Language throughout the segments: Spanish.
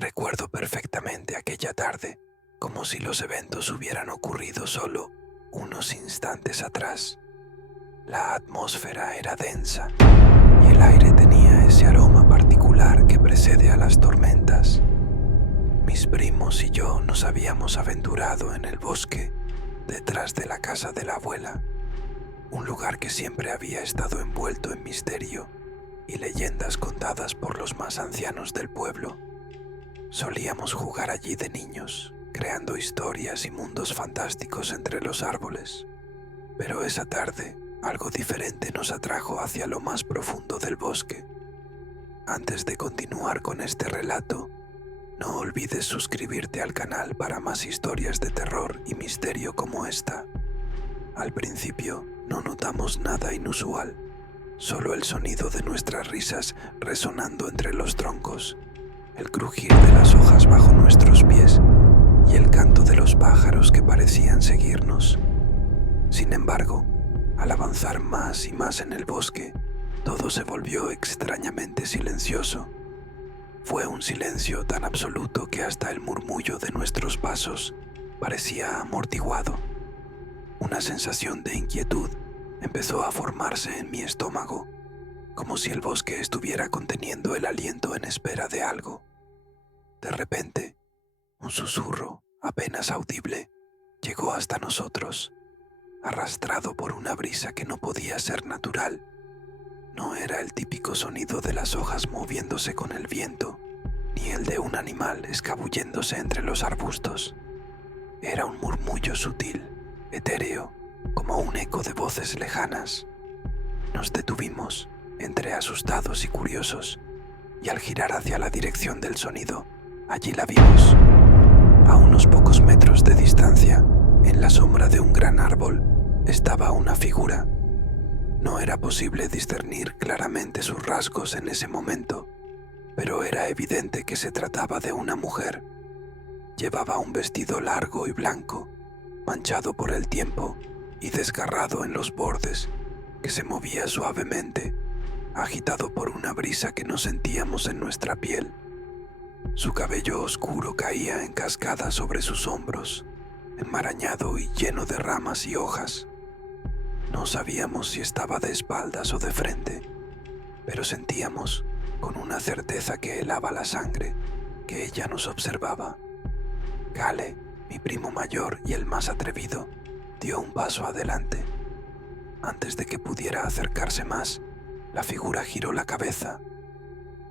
Recuerdo perfectamente aquella tarde, como si los eventos hubieran ocurrido solo unos instantes atrás. La atmósfera era densa y el aire tenía ese aroma particular que precede a las tormentas. Mis primos y yo nos habíamos aventurado en el bosque detrás de la casa de la abuela, un lugar que siempre había estado envuelto en misterio y leyendas contadas por los más ancianos del pueblo. Solíamos jugar allí de niños, creando historias y mundos fantásticos entre los árboles. Pero esa tarde, algo diferente nos atrajo hacia lo más profundo del bosque. Antes de continuar con este relato, no olvides suscribirte al canal para más historias de terror y misterio como esta. Al principio, no notamos nada inusual, solo el sonido de nuestras risas resonando entre los troncos, el crujir de las hojas bajo nuestros pies y el canto de los pájaros que parecían seguirnos. Sin embargo, al avanzar más y más en el bosque, todo se volvió extrañamente silencioso. Fue un silencio tan absoluto que hasta el murmullo de nuestros pasos parecía amortiguado. Una sensación de inquietud empezó a formarse en mi estómago, como si el bosque estuviera conteniendo el aliento en espera de algo. De repente, un susurro apenas audible llegó hasta nosotros, arrastrado por una brisa que no podía ser natural. No era el típico sonido de las hojas moviéndose con el viento, ni el de un animal escabulléndose entre los arbustos. Era un murmullo sutil, etéreo, como un eco de voces lejanas. Nos detuvimos, entre asustados y curiosos, y al girar hacia la dirección del sonido, allí la vimos. A unos pocos metros de distancia, en la sombra de un gran árbol, estaba una figura. No era posible discernir claramente sus rasgos en ese momento, pero era evidente que se trataba de una mujer. Llevaba un vestido largo y blanco, manchado por el tiempo y desgarrado en los bordes, que se movía suavemente, agitado por una brisa que no sentíamos en nuestra piel. Su cabello oscuro caía en cascada sobre sus hombros, enmarañado y lleno de ramas y hojas. No sabíamos si estaba de espaldas o de frente, pero sentíamos, con una certeza que helaba la sangre, que ella nos observaba. Kale, mi primo mayor y el más atrevido, dio un paso adelante. Antes de que pudiera acercarse más, la figura giró la cabeza.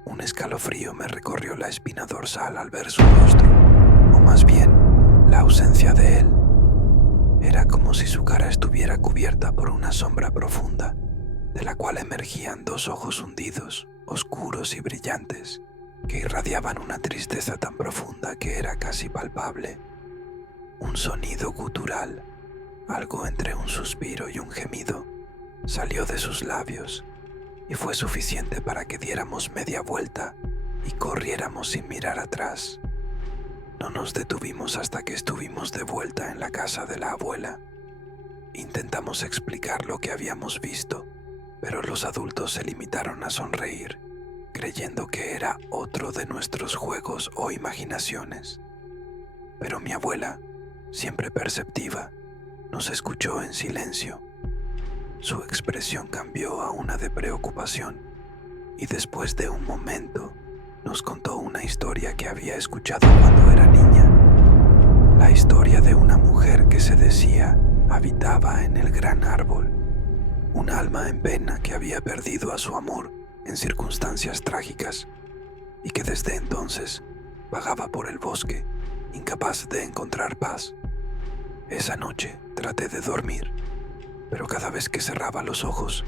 Un escalofrío me recorrió la espina dorsal al ver su rostro, o más bien, la ausencia de él. Era como si su cara estuviera cubierta por una sombra profunda, de la cual emergían dos ojos hundidos, oscuros y brillantes, que irradiaban una tristeza tan profunda que era casi palpable. Un sonido gutural, algo entre un suspiro y un gemido, salió de sus labios, y fue suficiente para que diéramos media vuelta y corriéramos sin mirar atrás. No nos detuvimos hasta que estuvimos de vuelta en la casa de la abuela. Intentamos explicar lo que habíamos visto, pero los adultos se limitaron a sonreír, creyendo que era otro de nuestros juegos o imaginaciones. Pero mi abuela, siempre perceptiva, nos escuchó en silencio. Su expresión cambió a una de preocupación, y después de un momento nos contó una historia que había escuchado cuando era niña. La historia de una mujer que se decía habitaba en el gran árbol, un alma en pena que había perdido a su amor en circunstancias trágicas y que desde entonces vagaba por el bosque, incapaz de encontrar paz. Esa noche traté de dormir, pero cada vez que cerraba los ojos,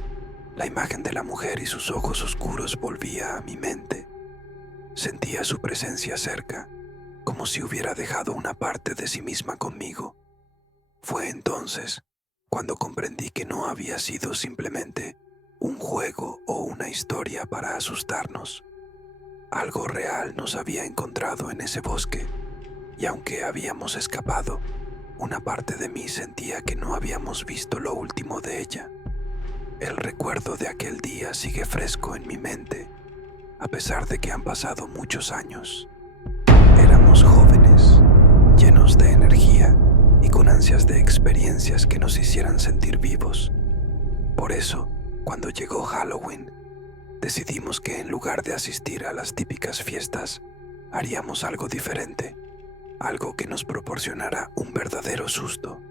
la imagen de la mujer y sus ojos oscuros volvía a mi mente. Sentía su presencia cerca, como si hubiera dejado una parte de sí misma conmigo. Fue entonces cuando comprendí que no había sido simplemente un juego o una historia para asustarnos. Algo real nos había encontrado en ese bosque, y aunque habíamos escapado, una parte de mí sentía que no habíamos visto lo último de ella. El recuerdo de aquel día sigue fresco en mi mente, a pesar de que han pasado muchos años. ansias de experiencias que nos hicieran sentir vivos. Por eso, cuando llegó Halloween, decidimos que en lugar de asistir a las típicas fiestas, haríamos algo diferente, algo que nos proporcionara un verdadero susto.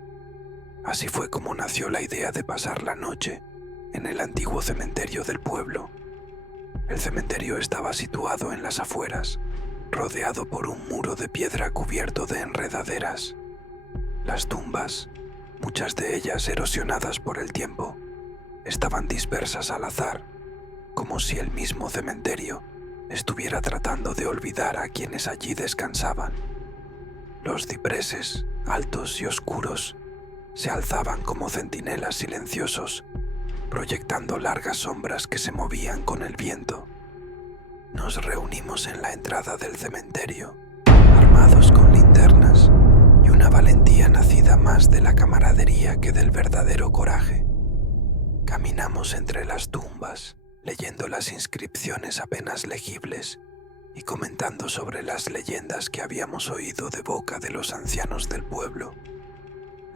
Así fue como nació la idea de pasar la noche en el antiguo cementerio del pueblo. El cementerio estaba situado en las afueras, rodeado por un muro de piedra cubierto de enredaderas. Las tumbas, muchas de ellas erosionadas por el tiempo, estaban dispersas al azar, como si el mismo cementerio estuviera tratando de olvidar a quienes allí descansaban. Los cipreses, altos y oscuros, se alzaban como centinelas silenciosos, proyectando largas sombras que se movían con el viento. Nos reunimos en la entrada del cementerio, armados con linternas y una valentía nacida más de la camaradería que del verdadero coraje. Caminamos entre las tumbas, leyendo las inscripciones apenas legibles y comentando sobre las leyendas que habíamos oído de boca de los ancianos del pueblo.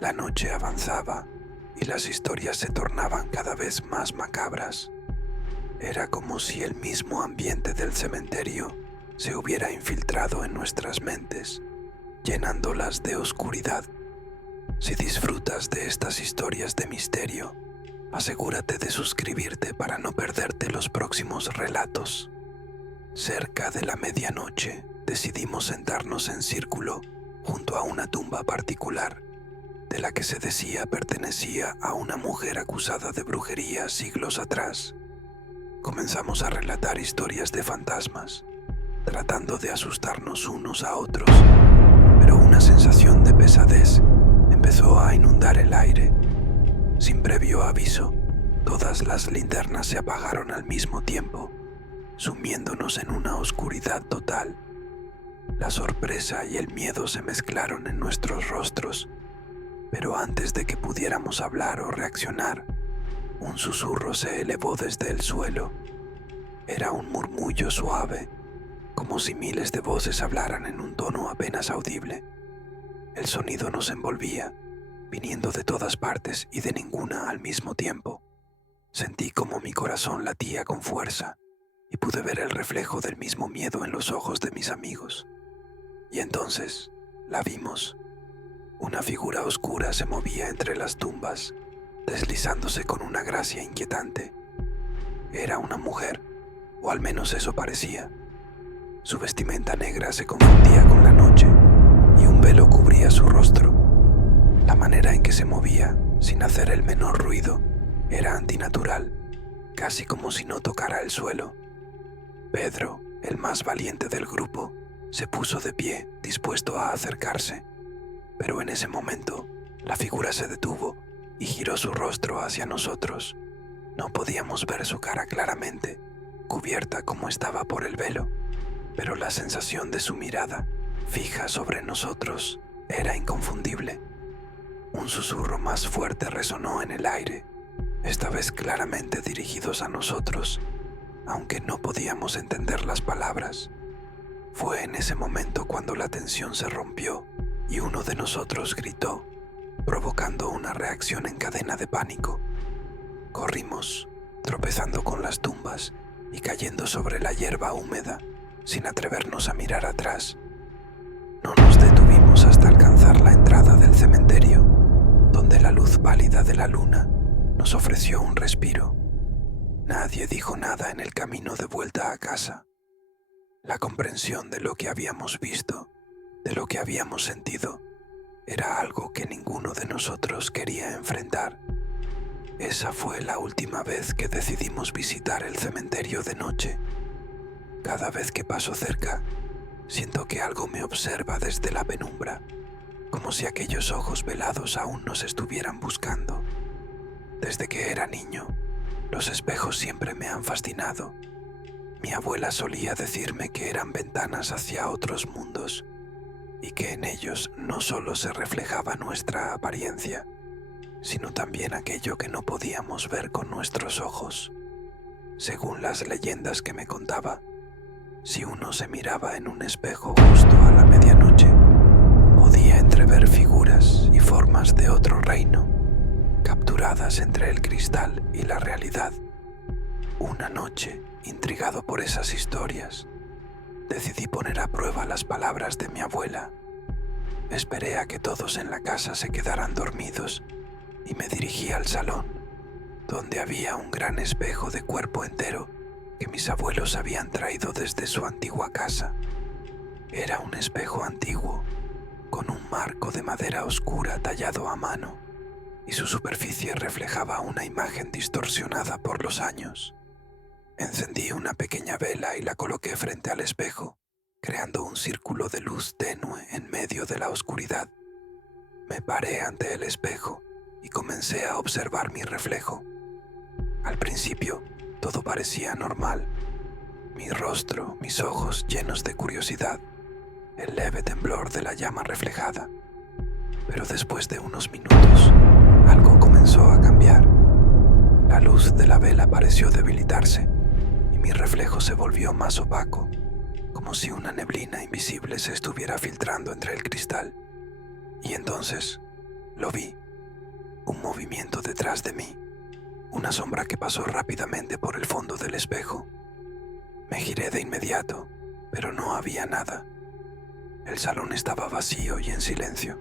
La noche avanzaba y las historias se tornaban cada vez más macabras. Era como si el mismo ambiente del cementerio se hubiera infiltrado en nuestras mentes, llenándolas de oscuridad. Si disfrutas de estas historias de misterio, asegúrate de suscribirte para no perderte los próximos relatos. Cerca de la medianoche, decidimos sentarnos en círculo junto a una tumba particular, de la que se decía pertenecía a una mujer acusada de brujería siglos atrás. Comenzamos a relatar historias de fantasmas, tratando de asustarnos unos a otros, pero una sensación de pesadez empezó a inundar el aire. Sin previo aviso, todas las linternas se apagaron al mismo tiempo, sumiéndonos en una oscuridad total. La sorpresa y el miedo se mezclaron en nuestros rostros, pero antes de que pudiéramos hablar o reaccionar, un susurro se elevó desde el suelo. Era un murmullo suave, como si miles de voces hablaran en un tono apenas audible. El sonido nos envolvía, viniendo de todas partes y de ninguna al mismo tiempo. Sentí como mi corazón latía con fuerza y pude ver el reflejo del mismo miedo en los ojos de mis amigos. Y entonces la vimos. Una figura oscura se movía entre las tumbas, deslizándose con una gracia inquietante. Era una mujer, o al menos eso parecía. Su vestimenta negra se confundía con la noche y un velo cubría su rostro. La manera en que se movía, sin hacer el menor ruido, era antinatural, casi como si no tocara el suelo. Pedro, el más valiente del grupo, se puso de pie, dispuesto a acercarse. Pero en ese momento, la figura se detuvo y giró su rostro hacia nosotros. No podíamos ver su cara claramente, cubierta como estaba por el velo, pero la sensación de su mirada, fija sobre nosotros, era inconfundible. Un susurro más fuerte resonó en el aire, esta vez claramente dirigidos a nosotros, aunque no podíamos entender las palabras. Fue en ese momento cuando la tensión se rompió y uno de nosotros gritó, provocando una reacción en cadena de pánico. Corrimos, tropezando con las tumbas y cayendo sobre la hierba húmeda, sin atrevernos a mirar atrás. No nos detuvimos hasta alcanzar la entrada del cementerio, donde la luz pálida de la luna nos ofreció un respiro. Nadie dijo nada en el camino de vuelta a casa. La comprensión de lo que habíamos visto, de lo que habíamos sentido, era algo que ninguno de nosotros quería enfrentar. Esa fue la última vez que decidimos visitar el cementerio de noche. Cada vez que paso cerca, siento que algo me observa desde la penumbra, como si aquellos ojos velados aún nos estuvieran buscando. Desde que era niño, los espejos siempre me han fascinado. Mi abuela solía decirme que eran ventanas hacia otros mundos y que en ellos no solo se reflejaba nuestra apariencia, sino también aquello que no podíamos ver con nuestros ojos. Según las leyendas que me contaba, si uno se miraba en un espejo justo a la medianoche, podía entrever figuras y formas almas de otro reino, capturadas entre el cristal y la realidad. Una noche, intrigado por esas historias, decidí poner a prueba las palabras de mi abuela. Esperé a que todos en la casa se quedaran dormidos y me dirigí al salón, donde había un gran espejo de cuerpo entero que mis abuelos habían traído desde su antigua casa. Era un espejo antiguo, con un marco de madera oscura tallado a mano, y su superficie reflejaba una imagen distorsionada por los años. Encendí una pequeña vela y la coloqué frente al espejo, creando un círculo de luz tenue en medio de la oscuridad. Me paré ante el espejo y comencé a observar mi reflejo. Al principio, todo parecía normal. Mi rostro, mis ojos llenos de curiosidad, el leve temblor de la llama reflejada. Pero después de unos minutos, algo comenzó a cambiar. La luz de la vela pareció debilitarse y mi reflejo se volvió más opaco, como si una neblina invisible se estuviera filtrando entre el cristal. Y entonces lo vi, un movimiento detrás de mí, una sombra que pasó rápidamente por el fondo del espejo. Me giré de inmediato, pero no había nada. El salón estaba vacío y en silencio.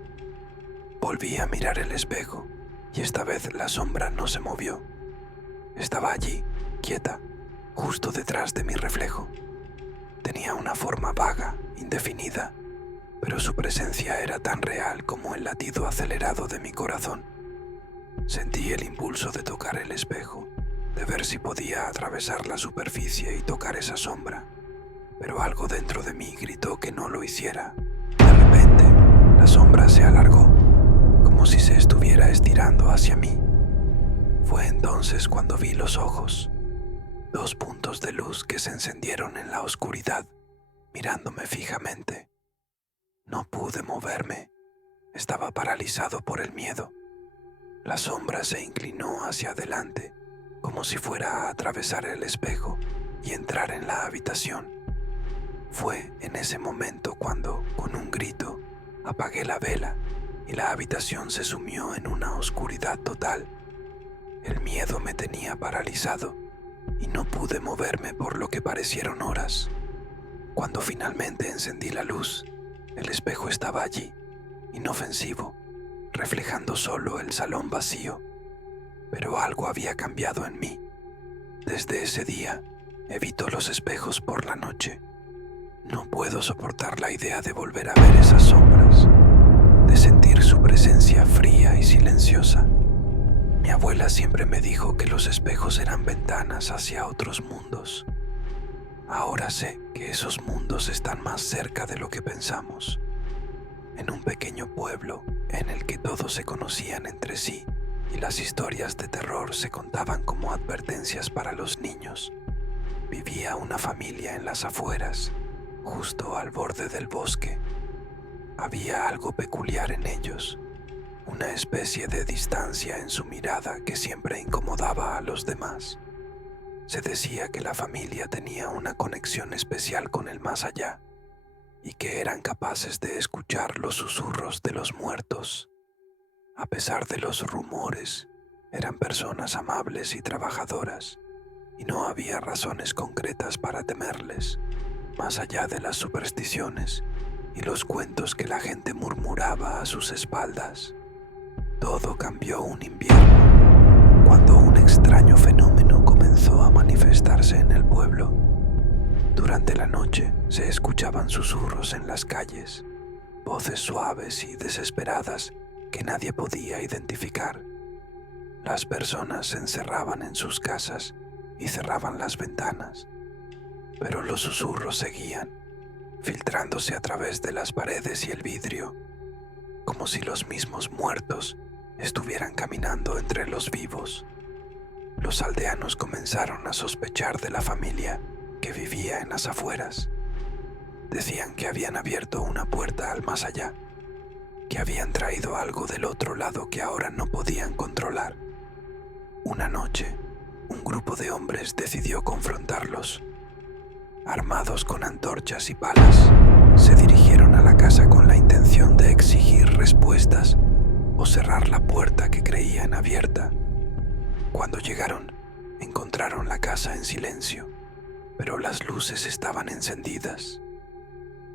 Volví a mirar el espejo y esta vez la sombra no se movió. Estaba allí, quieta, justo detrás de mi reflejo. Tenía una forma vaga, indefinida, pero su presencia era tan real como el latido acelerado de mi corazón. Sentí el impulso de tocar el espejo, de ver si podía atravesar la superficie y tocar esa sombra, pero algo dentro de mí gritó que no lo hiciera. De repente, la sombra se alargó, como si se estuviera estirando hacia mí. Fue entonces cuando vi los ojos, dos puntos de luz que se encendieron en la oscuridad, mirándome fijamente. No pude moverme, estaba paralizado por el miedo. La sombra se inclinó hacia adelante, como si fuera a atravesar el espejo y entrar en la habitación. Fue en ese momento cuando, con un grito, apagué la vela y la habitación se sumió en una oscuridad total. El miedo me tenía paralizado y no pude moverme por lo que parecieron horas. Cuando finalmente encendí la luz, el espejo estaba allí, inofensivo, reflejando solo el salón vacío. Pero algo había cambiado en mí. Desde ese día, evito los espejos por la noche. No puedo soportar la idea de volver a ver esas sombras, de sentir su presencia fría y silenciosa. Mi abuela siempre me dijo que los espejos eran ventanas hacia otros mundos. Ahora sé que esos mundos están más cerca de lo que pensamos. En un pequeño pueblo en el que todos se conocían entre sí y las historias de terror se contaban como advertencias para los niños, vivía una familia en las afueras, justo al borde del bosque. Había algo peculiar en ellos, una especie de distancia en su mirada que siempre incomodaba a los demás. Se decía que la familia tenía una conexión especial con el más allá y que eran capaces de escuchar los susurros de los muertos. A pesar de los rumores, eran personas amables y trabajadoras, y no había razones concretas para temerles, más allá de las supersticiones y los cuentos que la gente murmuraba a sus espaldas. Todo cambió un invierno, cuando un extraño fenómeno comenzó a manifestarse en el pueblo. Durante la noche se escuchaban susurros en las calles, voces suaves y desesperadas que nadie podía identificar. Las personas se encerraban en sus casas y cerraban las ventanas, pero los susurros seguían, filtrándose a través de las paredes y el vidrio, como si los mismos muertos estuvieran caminando entre los vivos. Los aldeanos comenzaron a sospechar de la familia que vivía en las afueras. Decían que habían abierto una puerta al más allá, que habían traído algo del otro lado que ahora no podían controlar. Una noche, un grupo de hombres decidió confrontarlos. Armados con antorchas y palas, se dirigieron a la casa con la intención de exigir respuestas o cerrar casa en silencio, pero las luces estaban encendidas.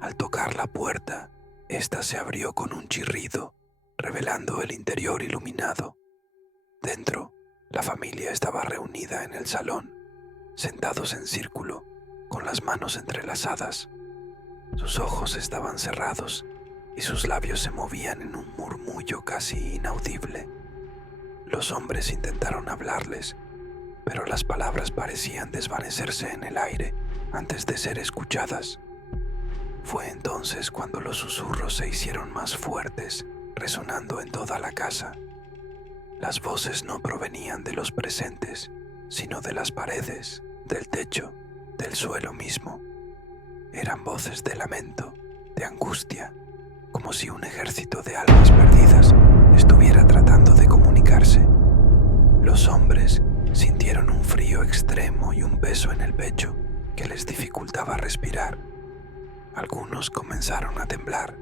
Al tocar la puerta, ésta se abrió con un chirrido, revelando el interior iluminado. Dentro, la familia estaba reunida en el salón, sentados en círculo, con las manos entrelazadas. Sus ojos estaban cerrados y sus labios se movían en un murmullo casi inaudible. Los hombres intentaron hablarles, pero las palabras parecían desvanecerse en el aire antes de ser escuchadas. Fue entonces cuando los susurros se hicieron más fuertes, resonando en toda la casa. Las voces no provenían de los presentes, sino de las paredes, del techo, del suelo mismo. Eran voces de lamento, de angustia, como si un ejército de almas perdidas estuviera tratando de comunicarse. Los hombres sintieron un frío extremo y un peso en el pecho que les dificultaba respirar. Algunos comenzaron a temblar,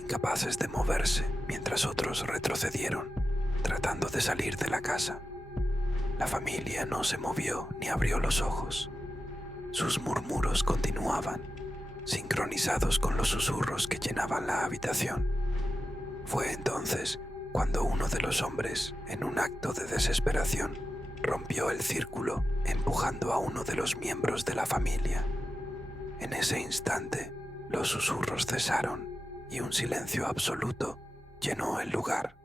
incapaces de moverse, mientras otros retrocedieron, tratando de salir de la casa. La familia no se movió ni abrió los ojos. Sus murmuros continuaban, sincronizados con los susurros que llenaban la habitación. Fue entonces cuando uno de los hombres, en un acto de desesperación, rompió el círculo empujando a uno de los miembros de la familia. En ese instante, los susurros cesaron y un silencio absoluto llenó el lugar.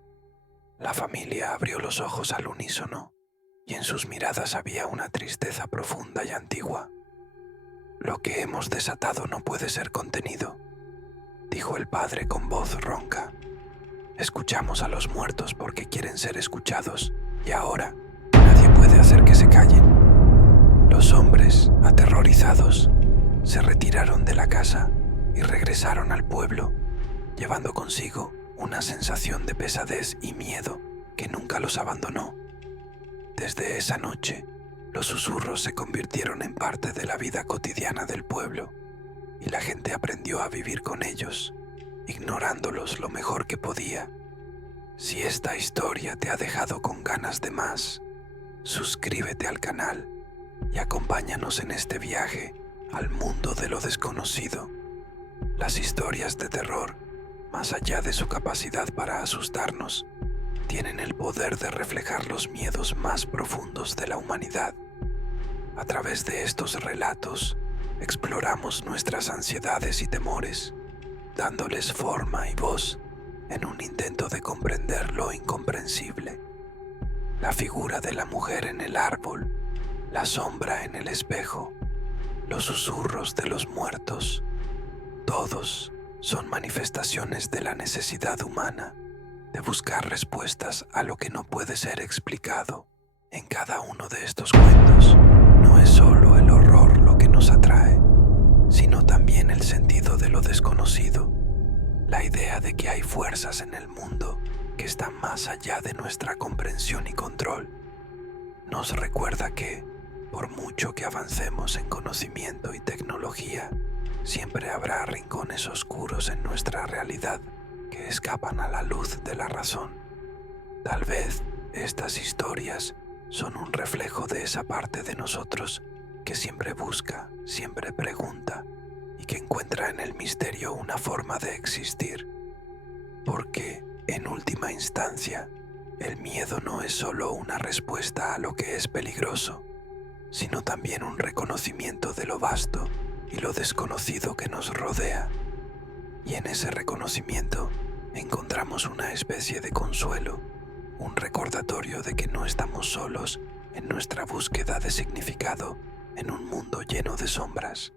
La familia abrió los ojos al unísono y en sus miradas había una tristeza profunda y antigua. «Lo que hemos desatado no puede ser contenido», dijo el padre con voz ronca. «Escuchamos a los muertos porque quieren ser escuchados y ahora nadie puede hacer que se callen». Los hombres, aterrorizados, se retiraron de la casa y regresaron al pueblo, llevando consigo una sensación de pesadez y miedo que nunca los abandonó. Desde esa noche, los susurros se convirtieron en parte de la vida cotidiana del pueblo y la gente aprendió a vivir con ellos, ignorándolos lo mejor que podía. Si esta historia te ha dejado con ganas de más, suscríbete al canal y acompáñanos en este viaje al mundo de lo desconocido. Las historias de terror, más allá de su capacidad para asustarnos, tienen el poder de reflejar los miedos más profundos de la humanidad. A través de estos relatos, exploramos nuestras ansiedades y temores, dándoles forma y voz en un intento de comprender lo incomprensible. La figura de la mujer en el árbol, la sombra en el espejo, los susurros de los muertos, todos son manifestaciones de la necesidad humana de buscar respuestas a lo que no puede ser explicado. En cada uno de estos cuentos no es solo el horror lo que nos atrae, sino también el sentido de lo desconocido, la idea de que hay fuerzas en el mundo que están más allá de nuestra comprensión y control. Nos recuerda que, por mucho que avancemos en conocimiento y tecnología, siempre habrá rincones oscuros en nuestra realidad que escapan a la luz de la razón. Tal vez estas historias son un reflejo de esa parte de nosotros que siempre busca, siempre pregunta y que encuentra en el misterio una forma de existir. Porque, en última instancia, el miedo no es solo una respuesta a lo que es peligroso, sino también un reconocimiento de lo vasto y lo desconocido que nos rodea. Y en ese reconocimiento encontramos una especie de consuelo, un recordatorio de que no estamos solos en nuestra búsqueda de significado en un mundo lleno de sombras.